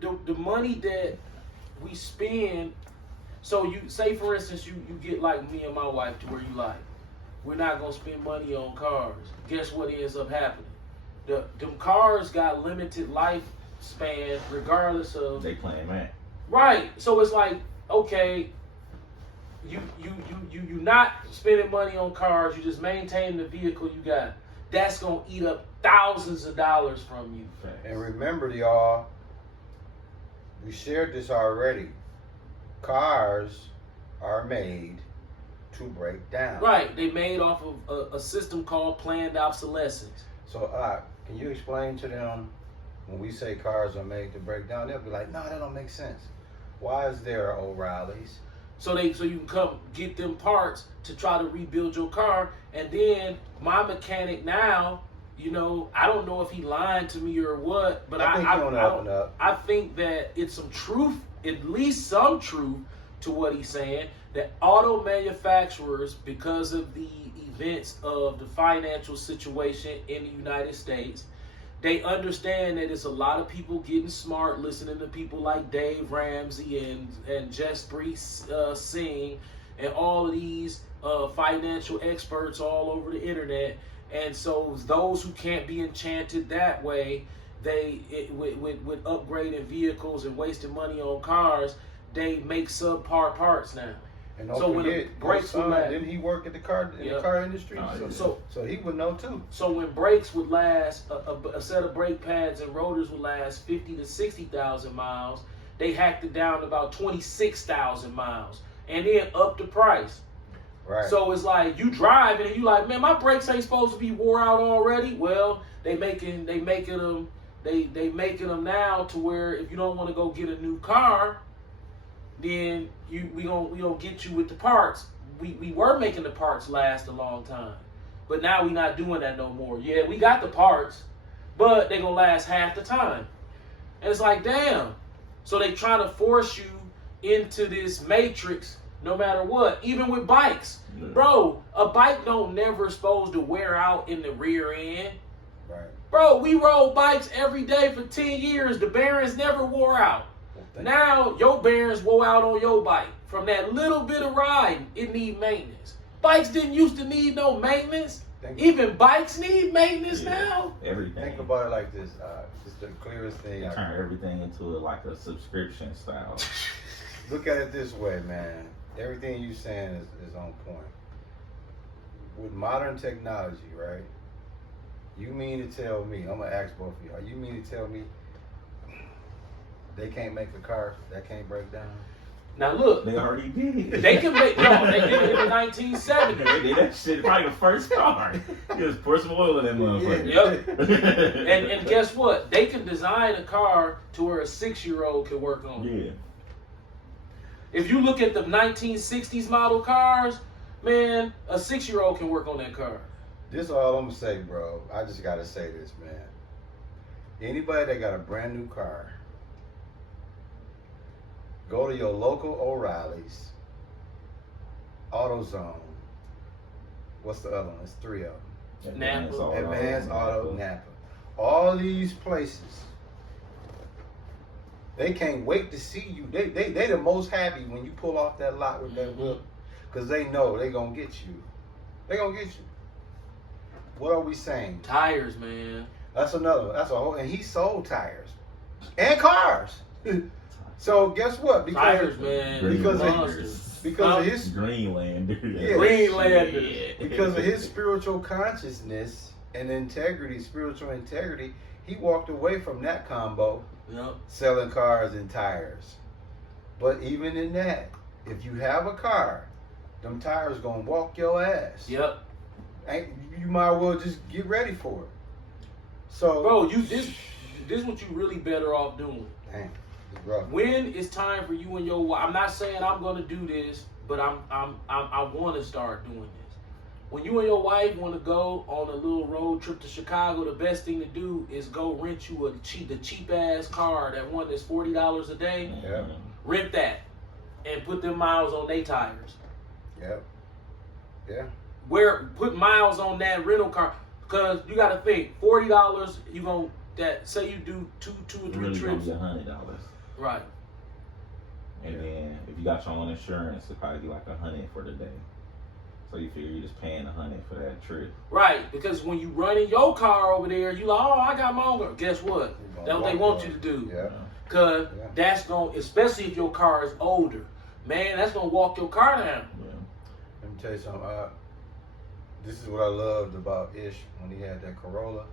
the money that we spend. So you say, for instance, you get like me and my wife to where you like, we're not gonna spend money on cars. Guess what ends up happening? Them cars got limited lifespan regardless of They playing man. right. So it's like, okay, you not spending money on cars, you just maintaining the vehicle you got. That's gonna eat up thousands of dollars from you. And remember, y'all, we shared this already. Cars are made to break down. Right. They made off of a system called planned obsolescence. So, can you explain to them when we say cars are made to break down? They'll be like, no, that don't make sense. Why is there O'Reilly's? So you can come get them parts to try to rebuild your car, and then my mechanic now, I don't know if he lied to me or what, but I think that it's some truth, at least some truth to what he's saying, that auto manufacturers, because of the events of the financial situation in the United States, they understand that it's a lot of people getting smart, listening to people like Dave Ramsey and Jaspreet Singh and all of these financial experts all over the internet. And so those who can't be enchanted that way, with upgrading vehicles and wasting money on cars, they make subpar parts now. And don't forget, brakes didn't he work at the car industry? So he would know too. So when brakes would last, a set of brake pads and rotors would last 50 to 60,000 miles, they hacked it down to about 26,000 miles, and then up the price. Right. So it's like you drive and you like, man, my brakes ain't supposed to be wore out already. Well, they making them now to where if you don't want to go get a new car, then we gonna get you with the parts. We were making the parts last a long time, but now we not doing that no more. Yeah, we got the parts, but they gonna last half the time. And it's like, damn. So they trying to force you into this matrix no matter what. Even with bikes. Yeah. Bro, a bike don't never supposed to wear out in the rear end. Right. Bro, we rode bikes every day for 10 years. The bearings never wore out. Now your bearings wore out on your bike. From that little bit of riding, it need maintenance. Bikes didn't used to need no maintenance. Even bikes need maintenance now. Everything. Think about it like this. It's the clearest thing. They turn everything into like a subscription style. Look at it this way, man. Everything you saying is on point. With modern technology, right? You mean to tell me, I'm going to ask both of y'all, you mean to tell me they can't make a car that can't break down? Now look, They already did. they can make, no, they did it in the 1970s. They did that shit, probably the first car. Just pour some oil in that motherfucker. Yep. And guess what? They can design a car to where a 6-year-old can work on it. Yeah. If you look at the 1960s model cars, man, a 6-year-old can work on that car. This is all I'm going to say, bro. I just got to say this, man. Anybody that got a brand new car, go to your local O'Reilly's, AutoZone. What's the other one? It's 3 of them. Napa. Advanced Auto, Napa. All these places, they can't wait to see you. They the most happy when you pull off that lot with that whip, because they know they going to get you. They going to get you. What are we saying? Tires, man. That's another. That's a whole. And he sold tires and cars. So guess what? Tires, man. Because of his Greenlander. Yeah. Greenlander. Because of his spiritual consciousness and integrity, spiritual integrity, he walked away from that combo, Yep. selling cars and tires. But even in that, if you have a car, them tires gonna walk your ass. Yep. You might well just get ready for it. So, Bro, this is what you really better off doing. dang, it's rough. When it's time for you and your wife, I'm not saying I'm gonna do this, but I want to start doing this. When you and your wife want to go on a little road trip to Chicago, the best thing to do is go rent you the cheap ass car, that one that's $40 a day. Yeah. Rent that and put them miles on their tires. Yep. Yeah. Put miles on that rental car, because you got to think $40 you gonna that say you do two or three really trips. Gonna be $100. Right. And then if you got your own insurance, it'll probably be like $100 for the day. So you figure you're just paying $100 for that trip. Right, because when you running your car over there, you like, oh, I got my own car. Guess what? That's what they want you to do. Yeah. Cause that's gonna, especially if your car is older, man, that's gonna walk your car down. Yeah. Let me tell you something. This is what I loved about Ish when he had that Corolla.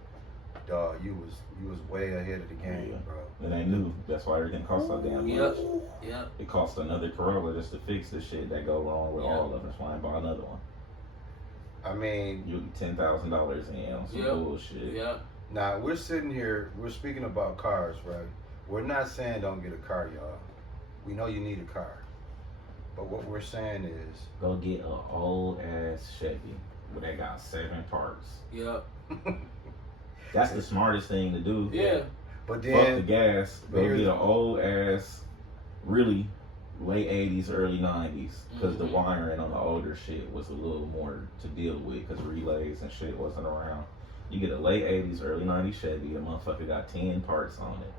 Dog, you was way ahead of the game, bro. It ain't new. That's why everything costs so damn much. Yep. It costs another Corolla just to fix the shit that go wrong with all of them. That's why I bought another one. I mean, You'll get $10,000 in on some bullshit. Yep. now we're sitting here, we're speaking about cars, right? We're not saying don't get a car, y'all. We know you need a car. But what we're saying is Go get an old ass Chevy where they got 7 parts. Yep. That's the smartest thing to do. Yeah. but Fuck the then gas. but Go here's- get an old ass, really late 80s, early 90s. Because the wiring on the older shit was a little more to deal with because relays and shit wasn't around. You get a late 80s, early 90s Chevy, the motherfucker got 10 parts on it.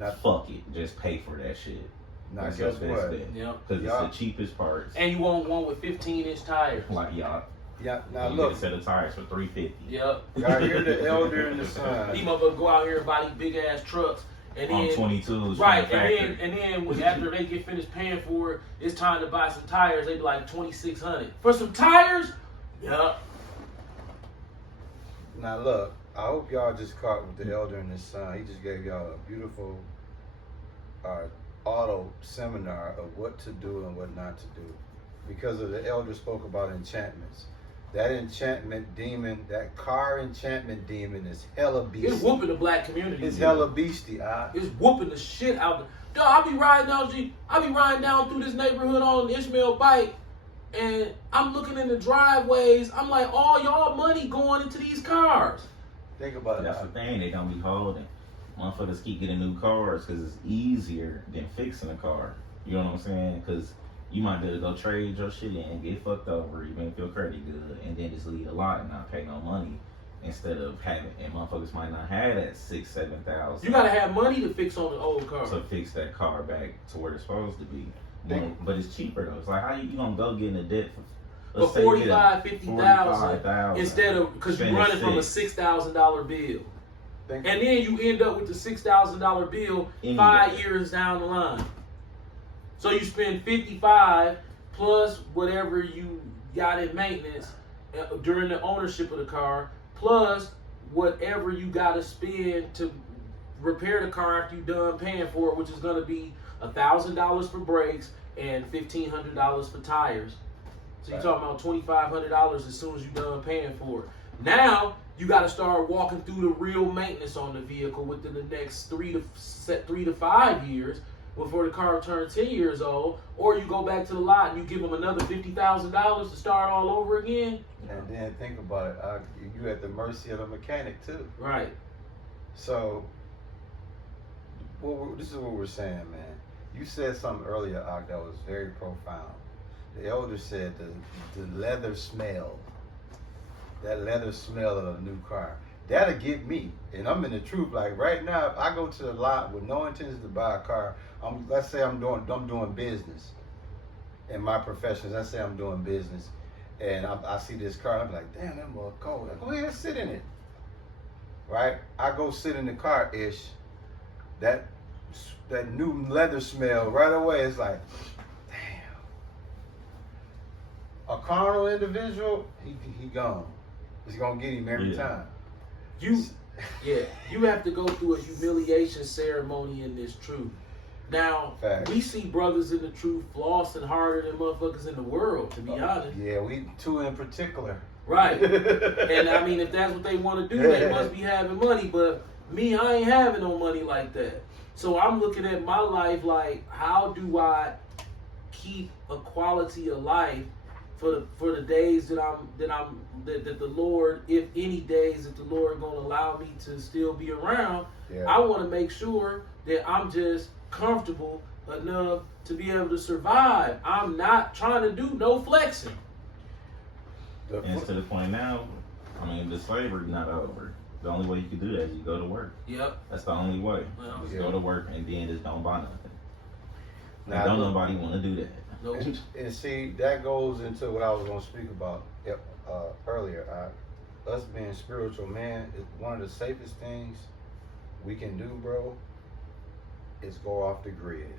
Now- Fuck it. Just pay for that shit. now That's guess your best what? bet. Yep. Because Y'all- it's the cheapest parts. And you want one with 15-inch tires. Like y'all. Yeah, now You look, get a set of tires for $350. Yep. y'all hear the elder and the These son. motherfuckers go out here and buy these big ass trucks, and On then 22s. right, from the factory. and then when, after they get finished paying for it, it's time to buy some tires. They be like $2,600 for some tires. Yep. Now look, I hope y'all just caught with the elder and his son. He just gave y'all a beautiful auto seminar of what to do and what not to do. Because of the elder spoke about enchantments. That enchantment demon, that car enchantment demon is hella beastie. It's whooping the black community. It's hella beastie. It's whooping the shit out of the. Dog, I be riding down through this neighborhood on an Ishmael bike, and I'm looking in the driveways. I'm like, all y'all money going into these cars. Think about That's the it. thing, they don't be holding. Motherfuckers keep getting new cars because it's easier than fixing a car. You know what I'm saying? Because you might be able to go trade your shit in and get fucked over, you make your credit good, and then just leave a lot and not pay no money. Instead of having, and motherfuckers might not have that $6,000-7,000. You gotta have money to fix on an old car. to fix that car back to where it's supposed to be. Think- But it's cheaper though. It's like how you gonna go get in a debt For let's say you get a 45,000, 50,000 instead of because you're spending running from a $6,000. $6,000 bill, Think, and then you end up with the $6,000 bill Anyway. 5 years down the line. So you spend 55 plus whatever you got in maintenance during the ownership of the car, plus whatever you got to spend to repair the car after you're done paying for it, which is going to be $1,000 for brakes and $1,500 for tires. So you're talking about $2,500 as soon as you're done paying for it. Now you got to start walking through the real maintenance on the vehicle within the next 3 to 5 years before the car turns 10 years old, or you go back to the lot and you give them another $50,000 to start all over again. and then think about it. You at the mercy of the mechanic too. Right. So, this is what we're saying, man. You said something earlier, Ak, that was very profound. The elder said the leather smell, that leather smell of a new car, that'll get me. And I'm in the truth. Like right now, if I go to the lot with no intention to buy a car, let's say I'm doing business. In my profession, let's say I'm doing business, and I see this car, I'm like, damn, that mother cold. Go ahead, sit in it. Right? I go sit in the car, Ish. That new leather smell right away. It's like, damn. A carnal individual, he gone. It's gonna get him every time. You have to go through a humiliation ceremony in this truth. Now, Fact. we see brothers in the truth flossing harder than motherfuckers in the world, to be honest. Yeah, we two in particular. Right. And I mean, if that's what they want to do, they must be having money. But me, I ain't having no money like that. So I'm looking at my life like, how do I keep a quality of life for the days that the Lord, if any days that the Lord gonna allow me to still be around. Yeah. I want to make sure that I'm just comfortable enough to be able to survive. I'm not trying to do no flexing. And it's to the point now, I mean, the slavery not over. The only way you can do that is you go to work. Yep. That's the only way. Well, just go to work and then just don't buy nothing. Now, don't nobody want to do that. Nope. And see, that goes into what I was going to speak about earlier. Us being spiritual, man, is one of the safest things we can do, bro, is go off the grid.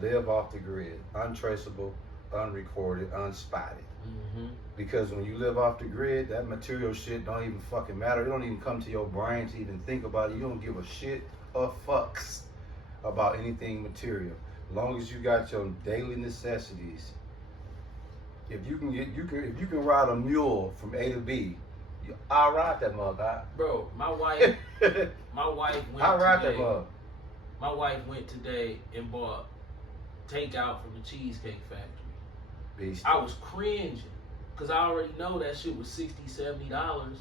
Live off the grid. Untraceable, unrecorded, unspotted. Mm-hmm. Because when you live off the grid, that material shit don't even fucking matter. It don't even come to your brain to even think about it. You don't give a shit or fucks about anything material. As long as you got your daily necessities. If you can ride a mule from A to B, I'll ride that mug. Bro, my wife went I'll ride today. that mug. My wife went today and bought takeout from the Cheesecake Factory. Beast. I was cringing because I already know that shit was $60, $70.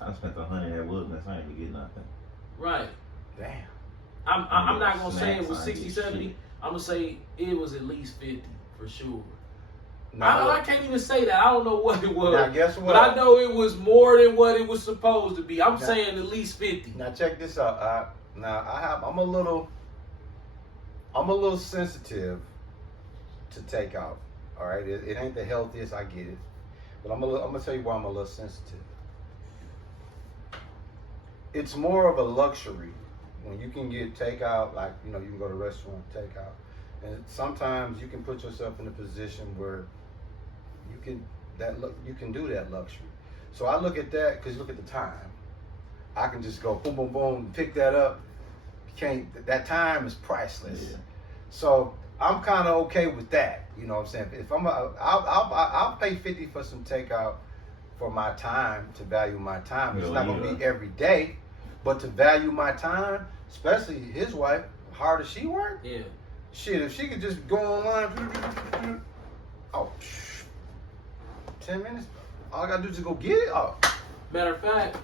I spent $100 at Woodman's. I ain't even get nothing. Right. Damn. I'm not gonna say it was Snacks, I 60, ain't 70. shit. I'm gonna say it was at least 50 for sure. Now, I can't even say that. I don't know what it was. now guess what? But I know it was more than what it was supposed to be. I'm Now- saying at least 50. Now check this out. I'm a little sensitive to takeout. All right, it ain't the healthiest. I get it, but I'm gonna tell you why I'm a little sensitive. It's more of a luxury when you can get takeout. Like you can go to a restaurant takeout, and sometimes you can put yourself in a position where you can do that luxury. So I look at that because look at the time. I can just go boom, boom, boom, and pick that up. That time is priceless. Yeah. So I'm kind of okay with that. You know what I'm saying? If I'll pay 50 for some takeout for my time, to value my time. It's not gonna be every day, but to value my time, especially his wife, hard as she work. Yeah. Shit, if she could just go online, 10 minutes, all I gotta do is just go get it. Oh. Matter of fact,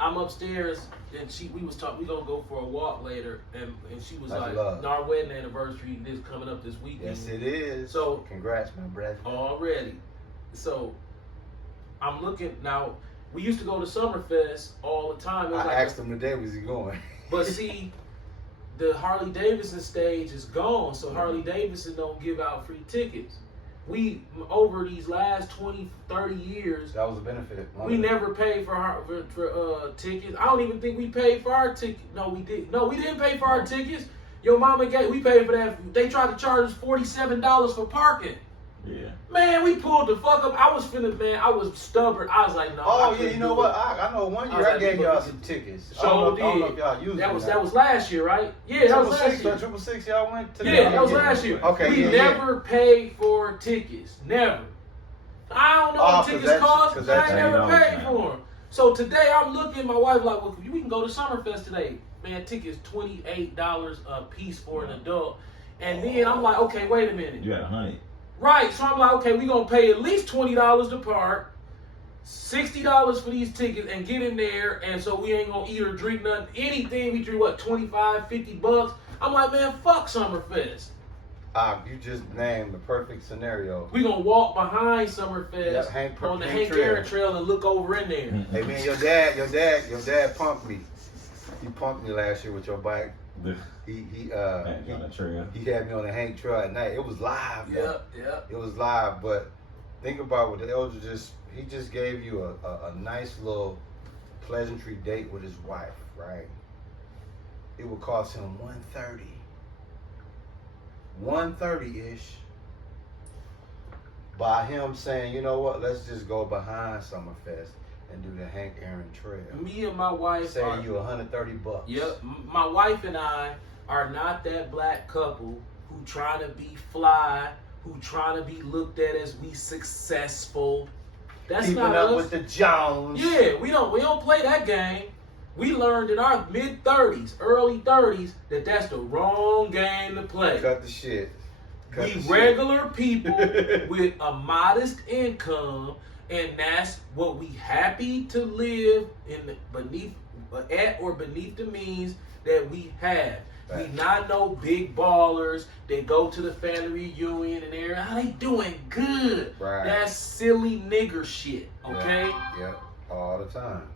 I'm upstairs and we gonna go for a walk later, and she was That's like, love. our wedding anniversary is coming up this weekend. Yes, it is. So congrats, my brother. already. So I'm looking now. We used to go to Summerfest all the time. It was I asked him today, was he going? But see, the Harley Davidson stage is gone, so Harley Davidson don't give out free tickets. We, over these last 20, 30 years, That was a benefit. we never paid for tickets. I don't even think we paid for our ticket. No, we didn't. No, we didn't pay for our tickets. Your mama we paid for that. They tried to charge us $47 for parking. Yeah. Man, we pulled the fuck up. I was stubborn. I was like, no. Oh yeah, you know what? I know one year I gave y'all some tickets. I don't know if y'all used them. That was last year, right? Yeah, that was last year. 666, y'all went to Yeah, that was last year. Okay, we never paid for tickets. Never. I don't know what tickets cost because I ain't never paid for them. So today I'm looking, my wife like, well, we can go to Summerfest today. Man, tickets $28 a piece for an adult. And then I'm like, okay, wait a minute. You had 100. Right, so I'm like, okay, we're going to pay at least $20 to park, $60 for these tickets, and get in there, and so we ain't going to eat or drink nothing. Anything, we drink, what, 25, 50 bucks? I'm like, man, fuck Summerfest. You just named the perfect scenario. We going to walk behind Summerfest on the Hank Aaron Trail and look over in there. Hey, man, your dad pumped me. He pumped me last year with your bike. He on the trail. He had me on the Hank Trail at night. It was live. Yeah. It was live, but think about what the elder he just gave you a nice little pleasantry date with his wife, right? It would cost him $130-ish by him saying, you know what, let's just go behind Summerfest and do the Hank Aaron Trail. Me and my wife Saving you $130. Yep. My wife and I are not that black couple who trying to be fly, who trying to be looked at as we successful. That's Keeping not up us. with the Jones. Yeah, we don't play that game. We learned in our mid-30s, early 30s, that that's the wrong game to play. Cut the shit. We regular people with a modest income, and that's what we happy to live at or beneath the means that we have. Right. We not no big ballers that go to the family reunion and they doing good. Right. That's silly nigger shit. Okay. Yeah. All the time.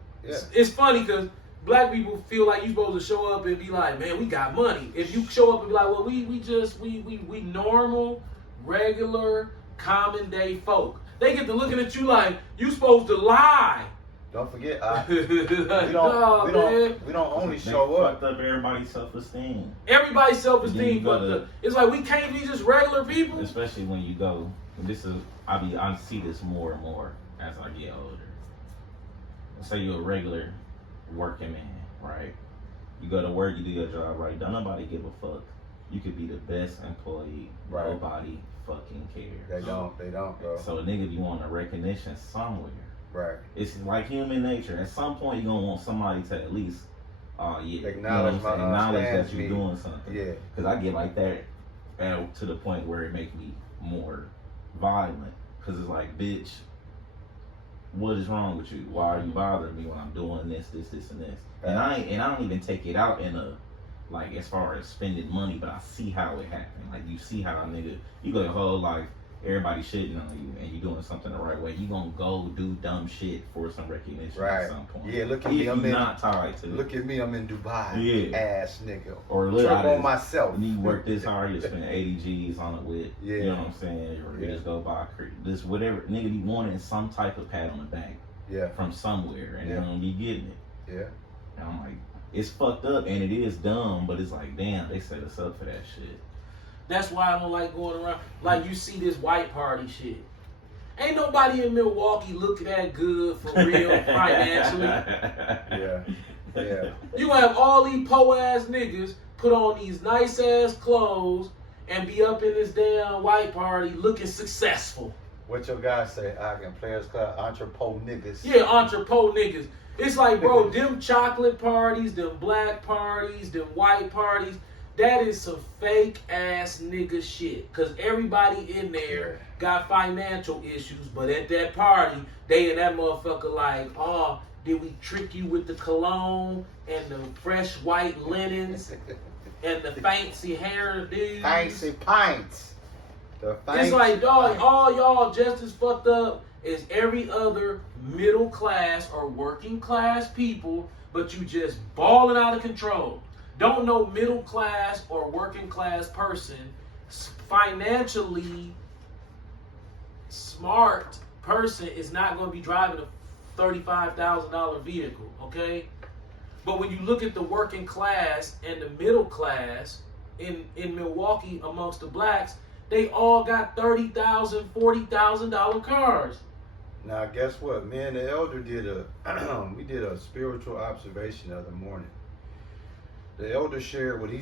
It's funny because black people feel like you supposed to show up and be like, man, we got money. If you show up and be like, well, we normal, regular, common day folk. They get to looking at you like you supposed to lie. Don't forget, we don't only show up. Fucked up everybody's self-esteem. Everybody's self-esteem fucked up. It's like we can't be just regular people. Especially when you go. I see this more and more as I get older. Say you're a regular working man, right? You go to work, you do your job right. Don't nobody give a fuck. You could be the best employee. Right. Nobody fucking cares. They don't, bro. So a nigga be wanting a recognition somewhere. Right. It's like human nature. At some point, you're gonna want somebody to at least, acknowledge that you're doing something. Yeah. Because I get like that to the point where it makes me more violent. Because it's like, bitch, what is wrong with you? Why are you bothering me when I'm doing this, and this? And I don't even take it out in a, like, as far as spending money, but I see how it happened. Like, you see how a nigga, you go your whole life, everybody shitting on you, and you doing something the right way. You gonna go do dumb shit for some recognition at some point. Yeah, look at me. I'm not tied to. Look at me. I'm in Dubai. Yeah. Ass nigga. Or look on myself. And you work this hard, you spend 80 G's on it with. Yeah. You know what I'm saying? Or you just go buy this whatever nigga you wanted some type of pat on the back. Yeah. From somewhere, and you don't be getting it. Yeah. And I'm like, it's fucked up, and it is dumb, but it's like, damn, they set us up for that shit. That's why I don't like going around. Like, you see this white party shit. Ain't nobody in Milwaukee looking that good for real financially. Yeah. You gonna have all these po-ass niggas put on these nice-ass clothes and be up in this damn white party looking successful. What your guys say? I can Players Club, entrepot niggas. Yeah, entrepot niggas. It's like, bro, them chocolate parties, them black parties, them white parties, that is some fake ass nigga shit. Cause everybody in there got financial issues, but at that party, they and that motherfucker like, oh, did we trick you with the cologne and the fresh white linens and the fancy hairdos? Fancy pints. It's like, dog, all y'all just as fucked up as every other middle class or working class people, but you just balling out of control. Don't know middle class or working class person, financially smart person is not going to be driving a $35,000 vehicle, okay? But when you look at the working class and the middle class in Milwaukee amongst the blacks, they all got $30,000, $40,000 cars. Now, guess what? Me and the elder did a spiritual observation the other morning. The elder shared with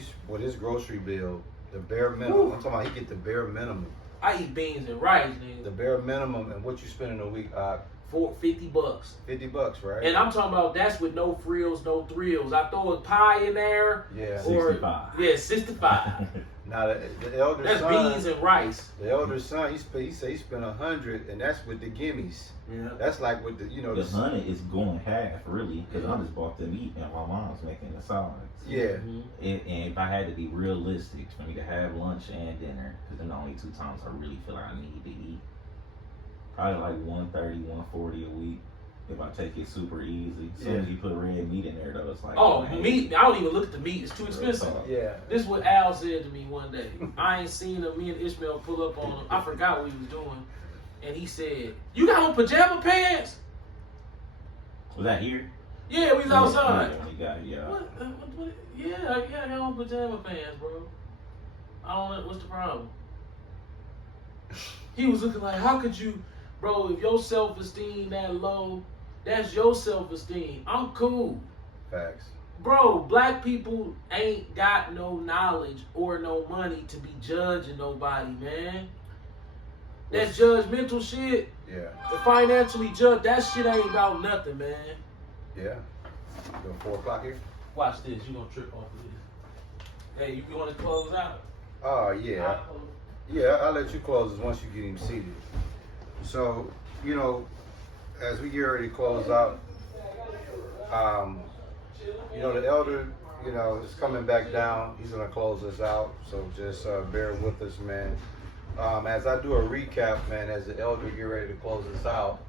his grocery bill, the bare minimum. Ooh. I'm talking about he get the bare minimum. I eat beans and rice, nigga. The bare minimum, and what you spend in a week, $50. $50, right? And I'm talking about that's with no frills, no thrills. I throw a pie in there. Yeah. 65. Yeah, 65. Now the elder that's son. That's beans and rice. The elder son, he said he spent 100, and that's with the gimmies. Yeah. That's like with the the 100 is going half really, because I just bought the meat and my mom's making the salads. Yeah. And if I had to be realistic for me to have lunch and dinner, because they're the only 2 times I really feel like I need to eat, probably like 130, 140 a week. If I take it super easy. As soon as you put red meat in there, though, it's like... Oh, meat? I don't even look at the meat. It's too expensive. Yeah. This is what Al said to me one day. I ain't seen him. Me and Ishmael pull up on him. I forgot what he was doing. And he said, you got on pajama pants? Was that here? Yeah, we was outside. Yeah, Yeah, I got on pajama pants, bro. I don't know. What's the problem? He was looking like, how could you... Bro, if your self-esteem that low, that's your self-esteem. I'm cool. Facts. Bro, black people ain't got no knowledge or no money to be judging nobody, man. That judgmental shit, yeah. The financially judge, that shit ain't about nothing, man. Yeah. Go 4 o'clock here? Watch this, you gonna trip off of this. Hey, you want to close out? Oh, yeah. Yeah, I'll let you close it once you get him seated. So, as we get ready to close out, the elder, is coming back down. He's going to close us out. So just bear with us, man. As I do a recap, man, as the elder get ready to close us out,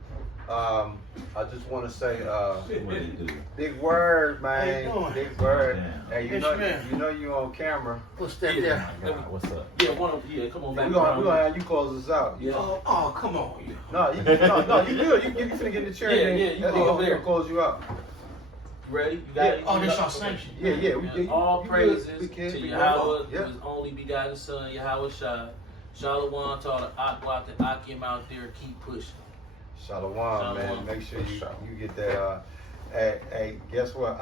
I just want to say, What do you do? big word, man. How you doing? Big word. Damn. Hey, you know you on camera. What's that Yeah. there? Oh my God, what's up? Yeah, come on back. We gonna have you close us out. Yeah. Oh, come on. No, you good. You finna get in the chair. Yeah, and yeah, you then go over he'll there. close you out. You ready? You got it? Oh, You this got- y'all sanction. Yeah. All you praises good, big kid, to big Yahweh, Yeah. his only begotten son, Yahweh Shai. Shalom to all the Akwat and Akim out there. Keep pushing. Shalom, man. Shalom. Make sure you get that. Hey, guess what?